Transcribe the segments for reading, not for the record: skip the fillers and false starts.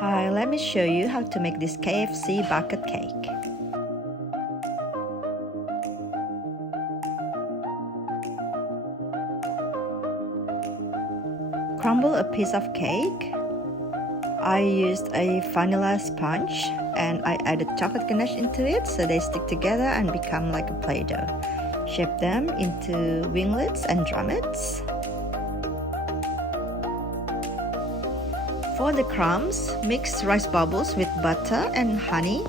Hi, let me show you how to make this KFC bucket cake. Crumble a piece of cake. I used a vanilla sponge and I added chocolate ganache into it so they stick together and become like a Play-Doh. Shape them into winglets and drumettes. For the crumbs, mix rice bubbles with butter and honey.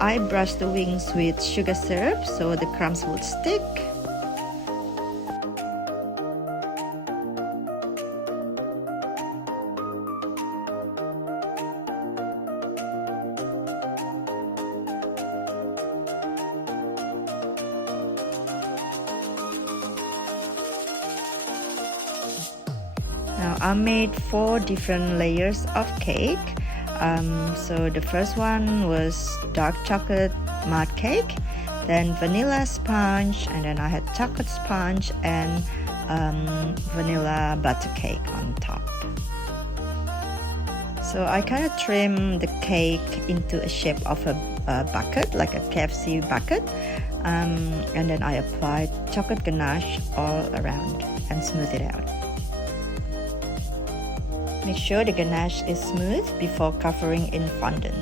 I brush the wings with sugar syrup so the crumbs would stick. Now I made 4 different layers of cake. So the first one was dark chocolate mud cake, then vanilla sponge, and then I had chocolate sponge and vanilla butter cake on top. So I kind of trimmed the cake into a shape of a bucket, like a KFC bucket, and then I applied chocolate ganache all around and smooth it out. Make sure the ganache is smooth before covering in fondant.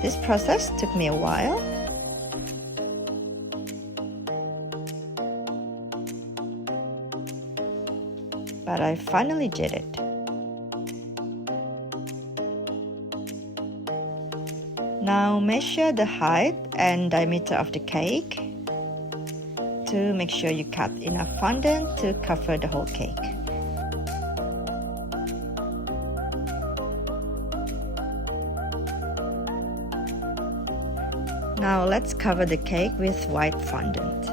This process took me a while. But I finally did it. Now measure the height and diameter of the cake to make sure you cut enough fondant to cover the whole cake. Now let's cover the cake with white fondant.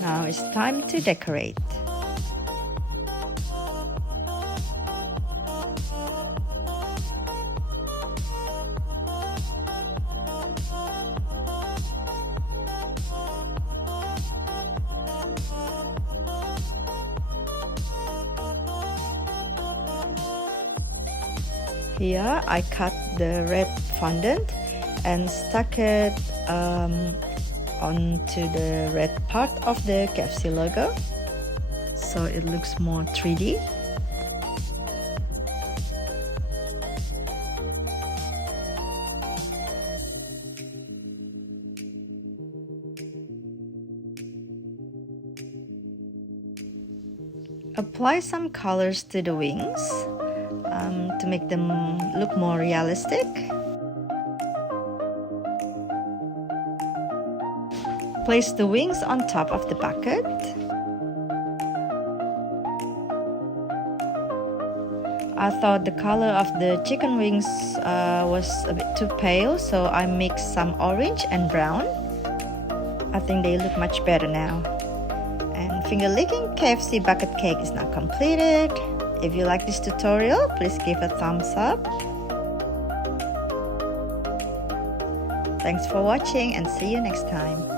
Now it's time to decorate. Here I cut the red fondant and stuck it onto the red part of the KFC logo so it looks more 3D. Apply some colors to the wings to make them look more realistic. Place the wings on top of the bucket. I thought the color of the chicken wings was a bit too pale, so I mixed some orange and brown. I think they look much better now. And finger-licking KFC bucket cake is now completed. If you like this tutorial, please give a thumbs up. Thanks for watching and see you next time.